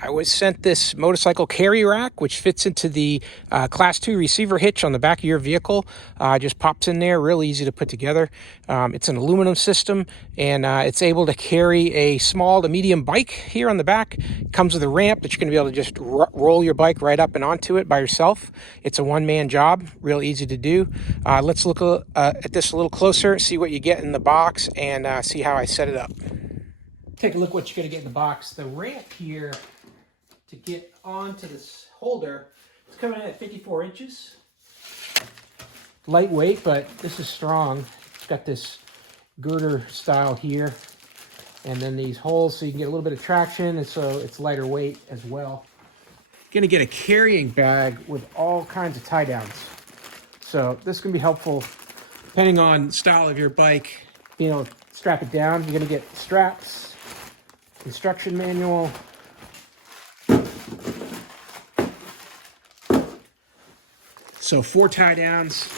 I was sent this motorcycle carry rack, which fits into the Class 2 receiver hitch on the back of your vehicle. Just pops in there, real easy to put together. It's an aluminum system, and it's able to carry a small to medium bike here on the back. It comes with a ramp that you're going to be able to just roll your bike right up and onto it by yourself. It's a one-man job, real easy to do. Let's look at this a little closer, see what you get in the box, and see how I set it up. Take a look what you're going to get in the box. The ramp here to get onto this holder, it's coming in at 54 inches. Lightweight, but this is strong. It's got this girder style here, and then these holes so you can get a little bit of traction, and so it's lighter weight as well. You're gonna get a carrying bag with all kinds of tie downs. So this can be helpful depending on style of your bike, being able to strap it down. You're gonna get straps, instruction manual, so 4 tie downs,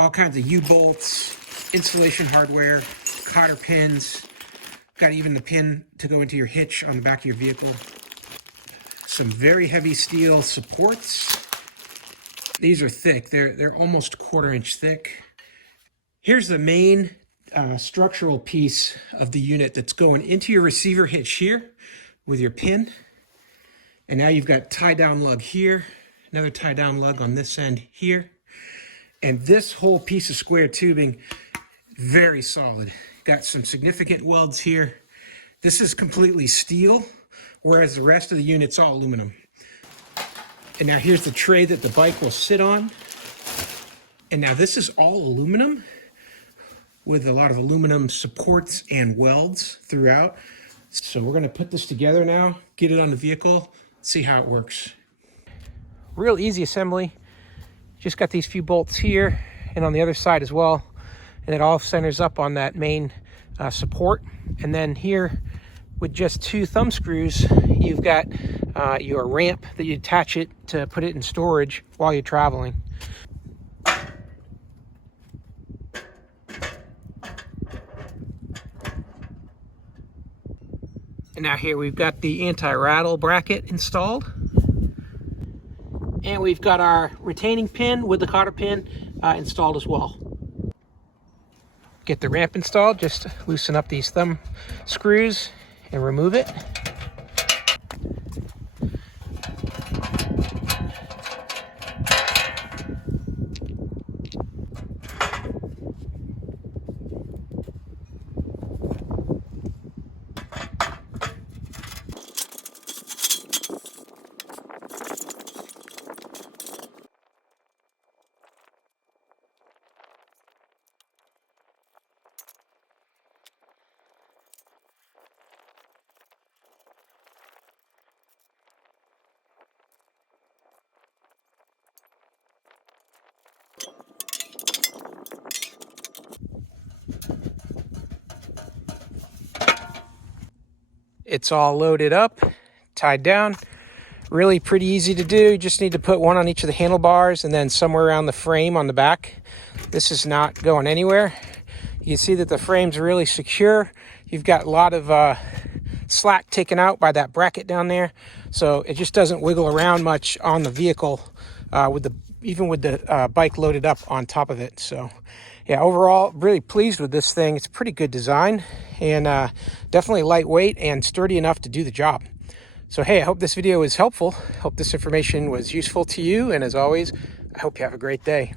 all kinds of U-bolts, insulation hardware, cotter pins, got even the pin to go into your hitch on the back of your vehicle. Some very heavy steel supports. These are thick, they're almost 1/4 inch thick. Here's the main structural piece of the unit that's going into your receiver hitch here with your pin. And now you've got tie down lug here, another tie down lug on this end here. And this whole piece of square tubing, very solid. Got some significant welds here. This is completely steel, whereas the rest of the unit's all aluminum. And now here's the tray that the bike will sit on. And now this is all aluminum with a lot of aluminum supports and welds throughout. So we're gonna put this together now, get it on the vehicle, see how it works. Real easy assembly. Just got these few bolts here and on the other side as well. And it all centers up on that main support. And then here with just 2 thumb screws, you've got your ramp that you attach it to put it in storage while you're traveling. And now here we've got the anti-rattle bracket installed. And we've got our retaining pin with the cotter pin installed as well. Get the ramp installed, just loosen up these thumb screws and remove it. It's all loaded up, tied down. Really pretty easy to do. You just need to put one on each of the handlebars and then somewhere around the frame on the back. This is not going anywhere. You can see that the frame's really secure. You've got a lot of slack taken out by that bracket down there. So it just doesn't wiggle around much on the vehicle even with the bike loaded up on top of it. So yeah, overall, really pleased with this thing. It's a pretty good design and definitely lightweight and sturdy enough to do the job. So hey, I hope this video was helpful. Hope this information was useful to you. And as always, I hope you have a great day.